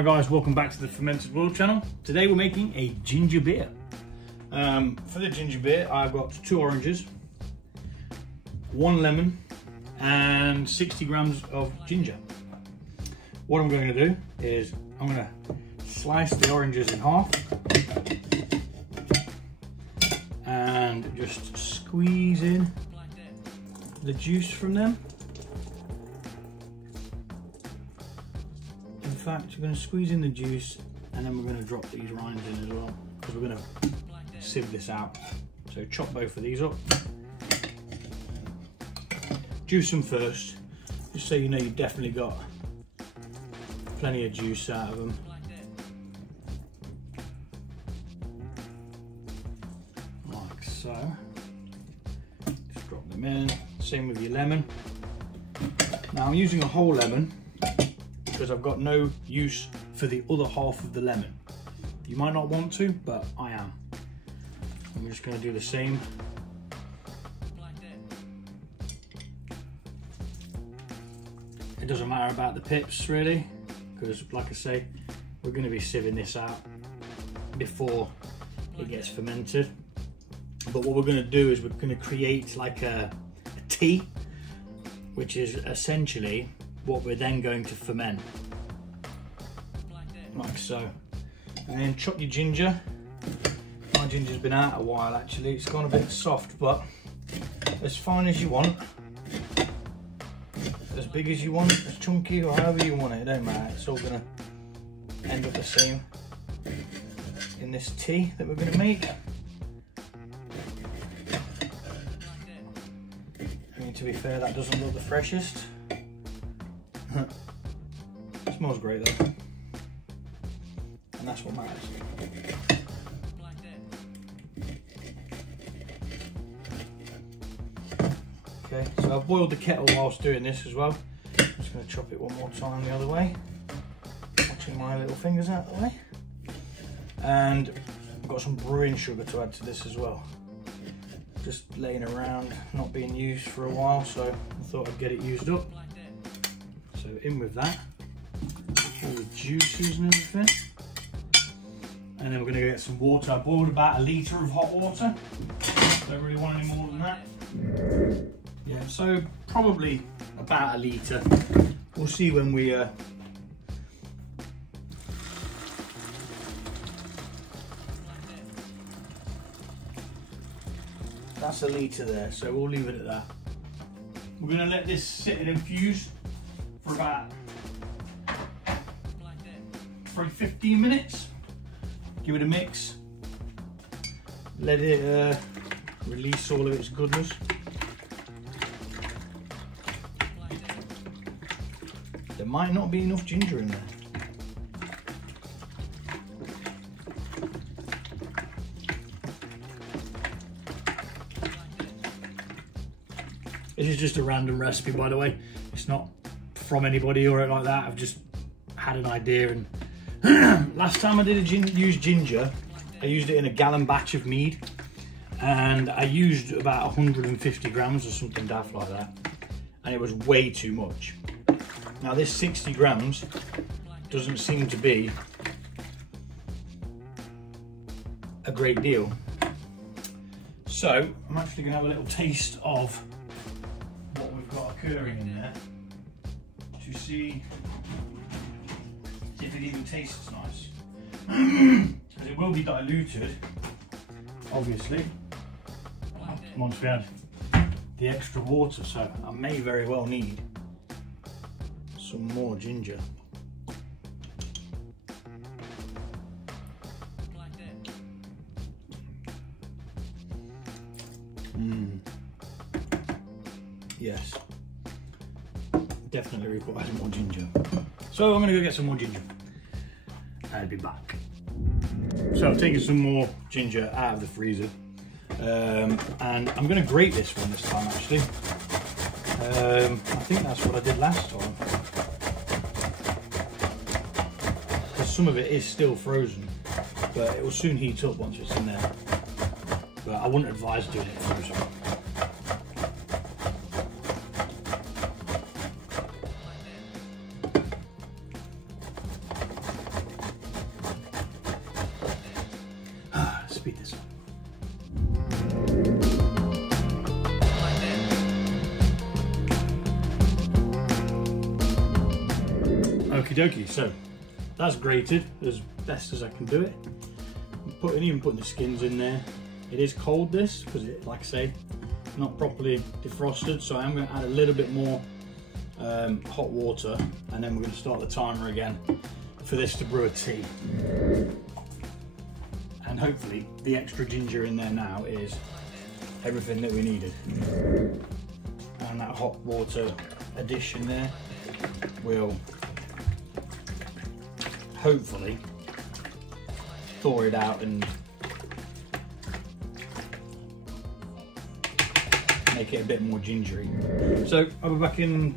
Hi guys, welcome back to the Fermented World channel. Today we're making a ginger beer. For the ginger beer, I've got 2 oranges, 1 lemon, and 60 grams of ginger. What I'm going to do is I'm going to slice the oranges in half and just squeeze in the juice from them. In fact, we're going to squeeze in the juice and then we're going to drop these rinds in as well, because we're going to sieve this out. So chop both of these up. Juice them first, just so you know you've definitely got plenty of juice out of them. Like so. Just drop them in. Same with your lemon. Now I'm using a whole lemon because I've got no use for the other half of the lemon. You might not want to, but I am. I'm just going to do the same. It doesn't matter about the pips really, because like I say, we're going to be sieving this out before it gets fermented. But what we're going to do is we're going to create like a tea, which is essentially what we're then going to ferment, like so. And then chop your ginger. My ginger's been out a while actually, it's gone a bit soft, but as fine as you want, as big as you want, as chunky or however you want it, it don't matter. It's all gonna end up the same in this tea that we're gonna make. I mean, to be fair, that doesn't look the freshest. Smells great though, and that's what matters. Okay, so I've boiled the kettle whilst doing this as well. I'm just going to chop it one more time the other way, watching my little fingers out of the way. And I've got some brewing sugar to add to this as well. Just laying around, not being used for a while, so I thought I'd get it used up. So in with that, all the juices and everything. And then we're going to get some water. I boiled about 1 litre of hot water. Don't really want any more than that. Yeah, so probably about 1 litre. We'll see when we that's 1 litre there, so we'll leave it at that. We're going to let this sit and infuse for about probably 15 minutes. Give it a mix. Let it release all of its goodness. There might not be enough ginger in there. This is just a random recipe, by the way. It's not from anybody or anything like that. I've just had an idea, and last time I did use ginger, I used it in a gallon batch of mead, and I used about 150 grams or something daft like that, and it was way too much. Now this 60 grams doesn't seem to be a great deal. So I'm actually going to have a little taste of what we've got occurring in there to see if it even tastes nice. Because it will be diluted, obviously, once we add the extra water, so I may very well need some more ginger. Yes, definitely requires more ginger. So I'm going to go get some more ginger. I'll be back. So I've taken some more ginger out of the freezer, and I'm going to grate this one this time actually. I think that's what I did last time, because some of it is still frozen, but it will soon heat up once it's in there. But I wouldn't advise doing it frozen. speed this up. Okie dokie, so that's grated as best as I can do it. I'm even putting the skins in there. It is cold, this, because it, like I say, not properly defrosted, so I'm going to add a little bit more hot water, and then we're going to start the timer again for this to brew a tea. And hopefully the extra ginger in there now is everything that we needed, and that hot water addition there will hopefully thaw it out and make it a bit more gingery. So I'll be back in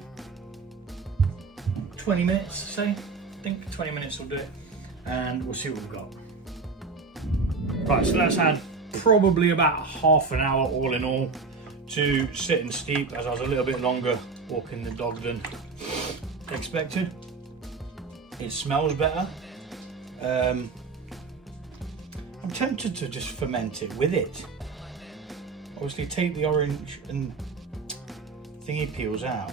20 minutes, say. I think 20 minutes will do it, and we'll see what we've got. Right, so that's had probably about half an hour all in all to sit and steep, as I was a little bit longer walking the dog than expected. It smells better. I'm tempted to just ferment it with it. Obviously take the orange and thingy peels out.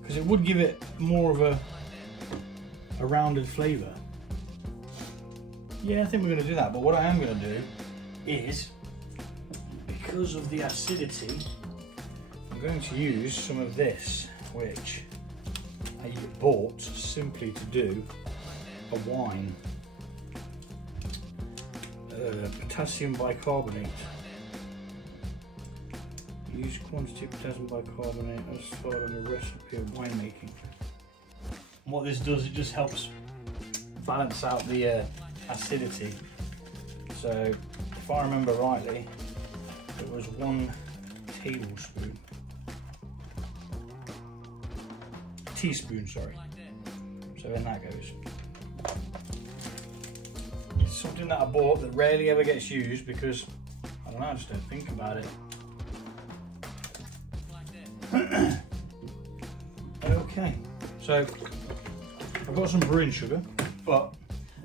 Because it would give it more of a rounded flavour. Yeah, I think we're going to do that, but what I am going to do is, because of the acidity, I'm going to use some of this, which I bought simply to do a wine. Potassium bicarbonate. Use quantity of potassium bicarbonate as stored on the recipe of winemaking. And what this does, it just helps balance out the acidity. So if I remember rightly, it was 1 tablespoon. Teaspoon, sorry. So in that goes. It's something that I bought that rarely ever gets used because, I don't know, I just don't think about it. Okay, so I've got some brewing sugar, but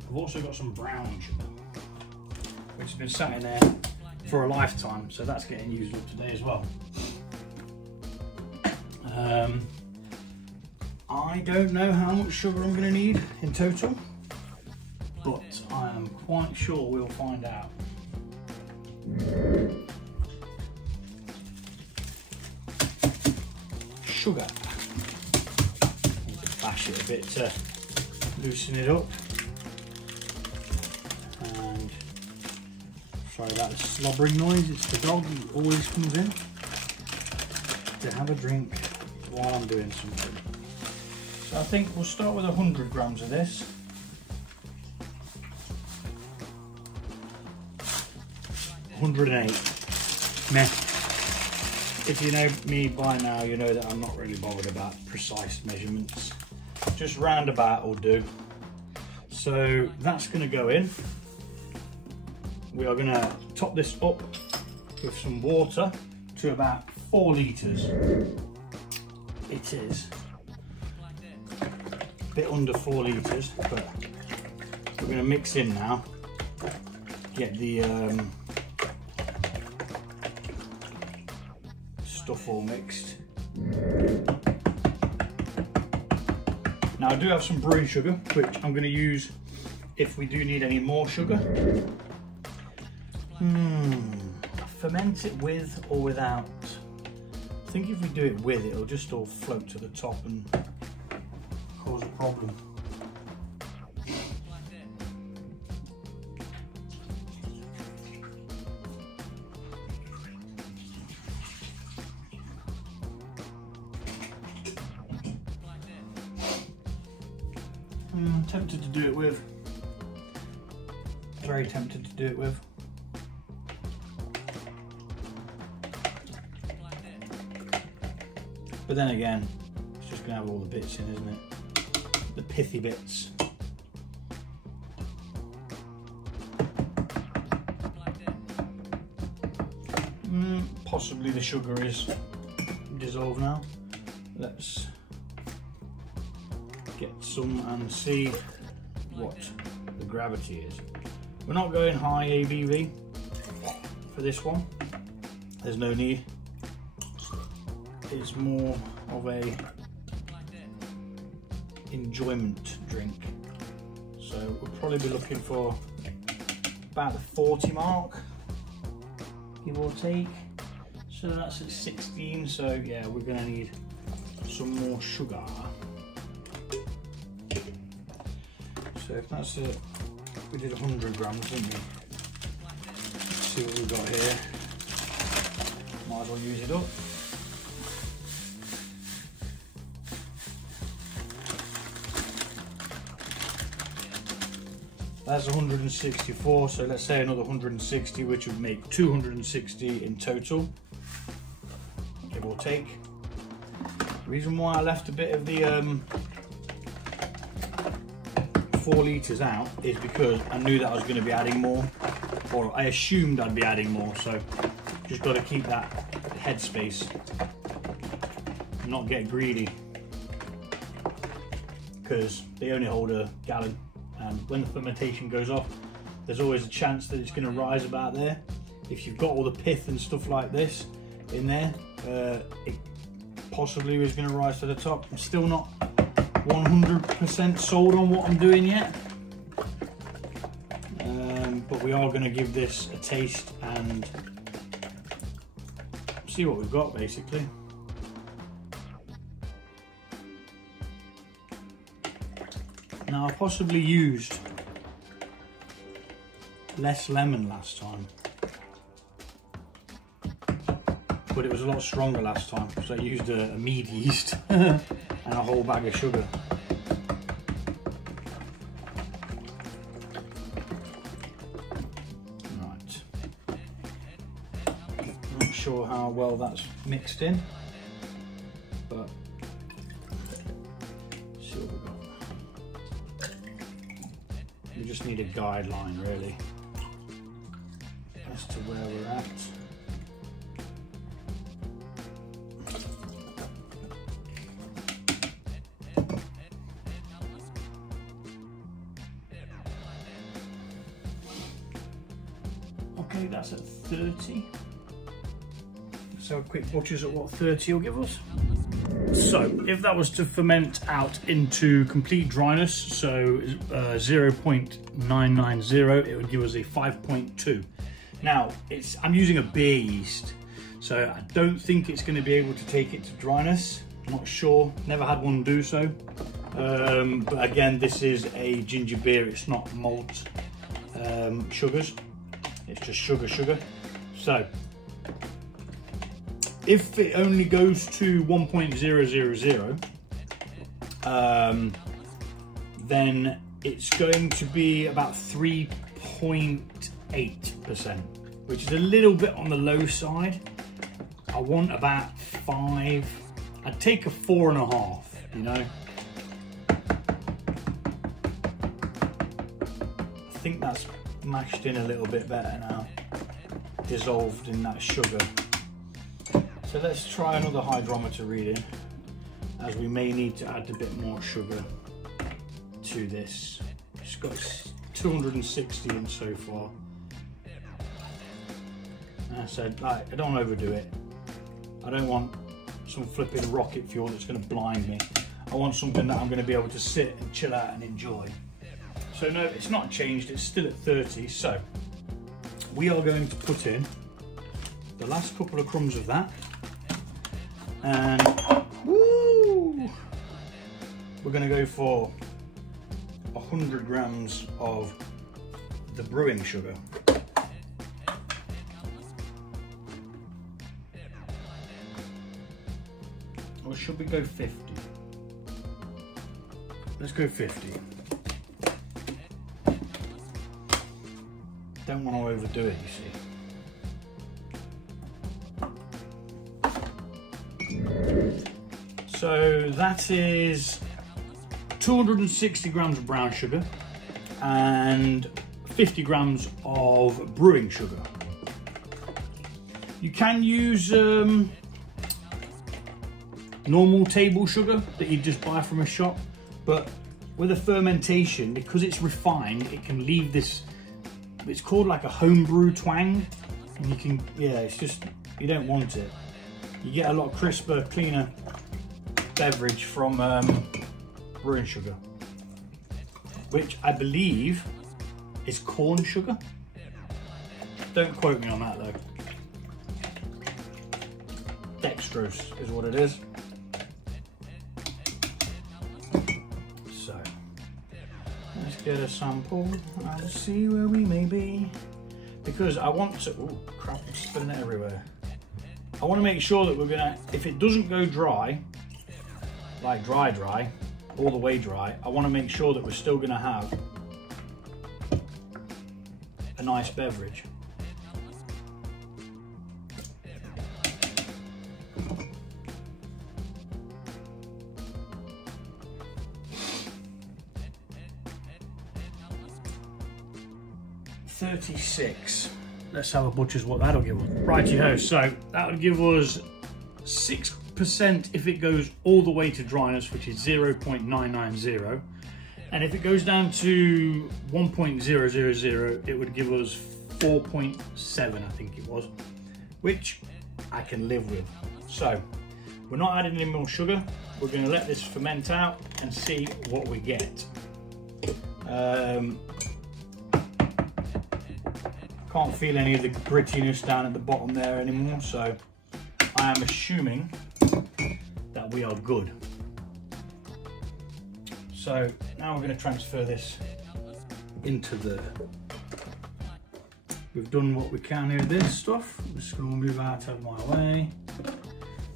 I've also got some brown sugar, which has been sat in there for a lifetime, so that's getting used up today as well. I don't know how much sugar I'm going to need in total, but I am quite sure we'll find out. Sugar. Need to bash it a bit to loosen it up. And sorry about the slobbering noise, it's the dog who always comes in to have a drink while I'm doing something. So I think we'll start with 100 grams of this. $108. Meh. If you know me by now, you know that I'm not really bothered about precise measurements. Just roundabout will do. So that's going to go in. We are going to top this up with some water to about 4 litres. It is a bit under 4 litres, but we're going to mix in now. Get the stuff all mixed. Now I do have some brewing sugar, which I'm going to use if we do need any more sugar. Ferment it with or without? I think if we do it with, it'll just all float to the top and cause a problem. I'm tempted to do it with. Very tempted to do it with. But then again, it's just going to have all the bits in, isn't it? The pithy bits. Possibly the sugar is dissolved now. Let's get some and see what the gravity is. We're not going high ABV for this one. There's no need. It's more of a enjoyment drink. So we'll probably be looking for about the 40 mark, give or take. So that's at 16, so yeah, we're gonna need some more sugar. So if that's it, we did 100 grams, didn't we? Let's see what we've got here. Might as well use it up. That's 164, so let's say another 160, which would make 260 in total, give or take. The reason why I left a bit of the 4 litres out is because I knew that I was going to be adding more, or I assumed I'd be adding more, so just got to keep that headspace and not get greedy, because they only hold a gallon. And when the fermentation goes off, there's always a chance that it's going to rise about there. If you've got all the pith and stuff like this in there, it possibly is going to rise to the top. I'm still not 100% sold on what I'm doing yet, but we are going to give this a taste and see what we've got, basically. Now, I possibly used less lemon last time, but it was a lot stronger last time because I used a mead yeast and a whole bag of sugar. Right, not sure how well that's mixed in, but see what we've got. We just need a guideline, really, as to where we're at. Okay, that's at 30. So a quick butcher's at what 30 will give us. So if that was to ferment out into complete dryness, so 0.990, it would give us a 5.2. Now, I'm using a beer yeast, so I don't think it's going to be able to take it to dryness. I'm not sure, never had one do so. But again, this is a ginger beer, it's not malt sugars, it's just sugar. So if it only goes to 1.000, then it's going to be about 3.8%, which is a little bit on the low side. I want about 5. I'd take a 4.5, you know. I think that's mashed in a little bit better now, dissolved in that sugar. So let's try another hydrometer reading, as we may need to add a bit more sugar to this. It's got 260 in so far. And I said, like, I don't overdo it. I don't want some flipping rocket fuel that's going to blind me. I want something that I'm going to be able to sit and chill out and enjoy. So no, it's not changed, it's still at 30. So we are going to put in the last couple of crumbs of that. And woo, we're going to go for 100 grams of the brewing sugar. Or should we go 50? Let's go 50. Don't want to overdo it, you see. So that is 260 grams of brown sugar and 50 grams of brewing sugar. You can use normal table sugar that you just buy from a shop, but with a fermentation, because it's refined, it can leave this, it's called like a homebrew twang, and you can, yeah, it's just, you don't want it. You get a lot crisper, cleaner beverage from brewing sugar, which I believe is corn sugar. Don't quote me on that though. Dextrose is what it is. So let's get a sample and see where we may be, because I want to, oh crap, I'm spilling it everywhere. I want to make sure that we're gonna, if it doesn't go dry, like dry, all the way dry, I want to make sure that we're still gonna have a nice beverage. $36. Let's have a butcher's what that'll give us. Righty-ho, so that would give us 6% if it goes all the way to dryness, which is 0.990. And if it goes down to 1.000, it would give us 4.7, I think it was, which I can live with. So we're not adding any more sugar. We're going to let this ferment out and see what we get. Can't feel any of the grittiness down at the bottom there anymore, so I am assuming that we are good. So now we're going to transfer this into the, we've done what we can here with this stuff. I'm just going to move out of my way.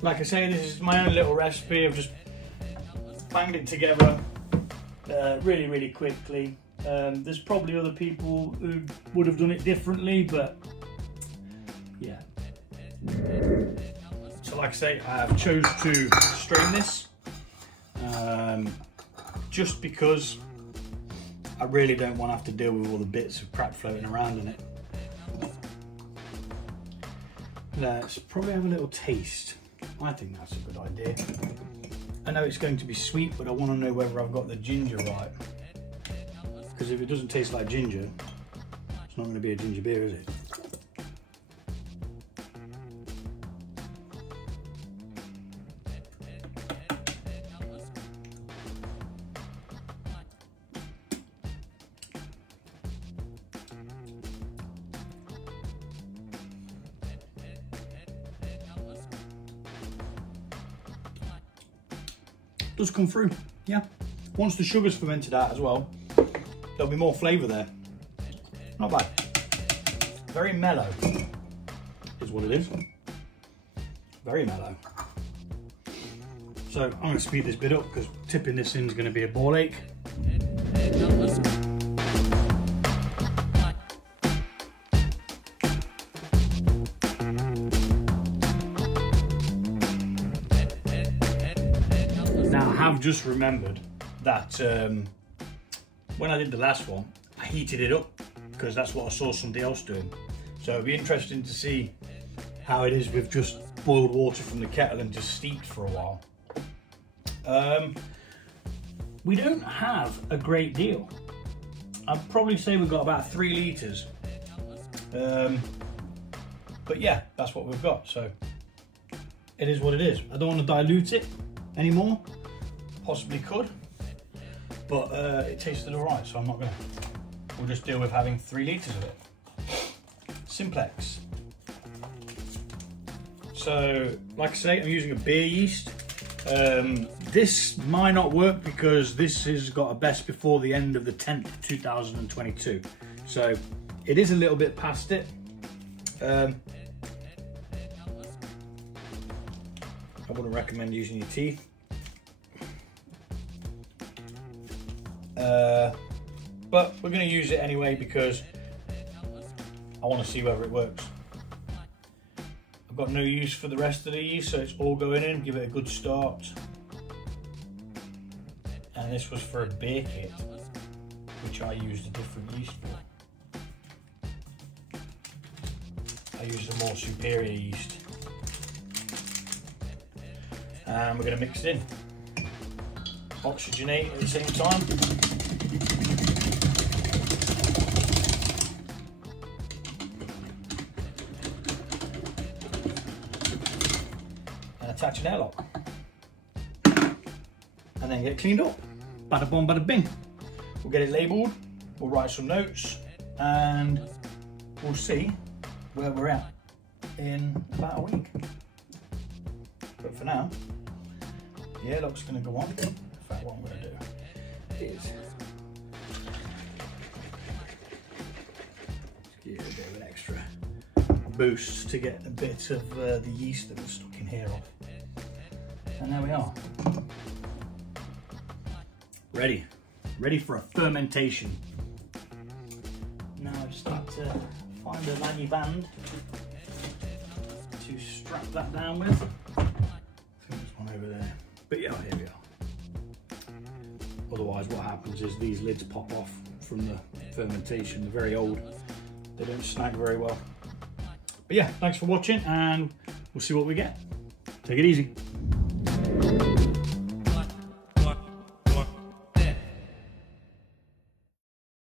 Like I say, this is my own little recipe. I've just banged it together really, really quickly. There's probably other people who would have done it differently, but yeah. So like I say, I have chose to strain this just because I really don't want to have to deal with all the bits of crap floating around in it. Let's probably have a little taste. I think that's a good idea. I know it's going to be sweet, but I want to know whether I've got the ginger right. Because if it doesn't taste like ginger, it's not going to be a ginger beer, is it? Does come through, yeah. Once the sugar's fermented out as well, there'll be more flavour there. Not bad. Very mellow is what it is. Very mellow. So I'm going to speed this bit up because tipping this in is going to be a ball ache. Now I have just remembered that when I did the last one, I heated it up because that's what I saw somebody else doing. So it'd be interesting to see how it is with just boiled water from the kettle and just steeped for a while. We don't have a great deal. I'd probably say we've got about 3 litres. But yeah, that's what we've got. So it is what it is. I don't want to dilute it anymore. Possibly could. But it tasted all right, so I'm not gonna. We'll just deal with having 3 litres of it. Simplex. So, like I say, I'm using a beer yeast. This might not work because this has got a best before the end of the 10th, 2022. So, it is a little bit past it. I wouldn't recommend using your teeth. But we're going to use it anyway because I want to see whether it works. I've got no use for the rest of the yeast, so it's all going in. Give it a good start. And this was for a beer kit, which I used a different yeast for. I used a more superior yeast. And we're going to mix it in. oxygenate at the same time. And attach an airlock. And then get it cleaned up. Bada boom, bada bing. We'll get it labelled, we'll write some notes, and we'll see where we're at in about a week. But for now, the airlock's going to go on. In fact, what I'm going to do is give it a bit of an extra boost to get a bit of the yeast that was stuck in here off. And there we are. Ready for a fermentation. Now I just need to find a laggy band to strap that down with. I think there's one over there. But yeah, here we are. Otherwise what happens is these lids pop off from the fermentation. They're very old. They don't snag very well. But yeah, thanks for watching and we'll see what we get. Take it easy.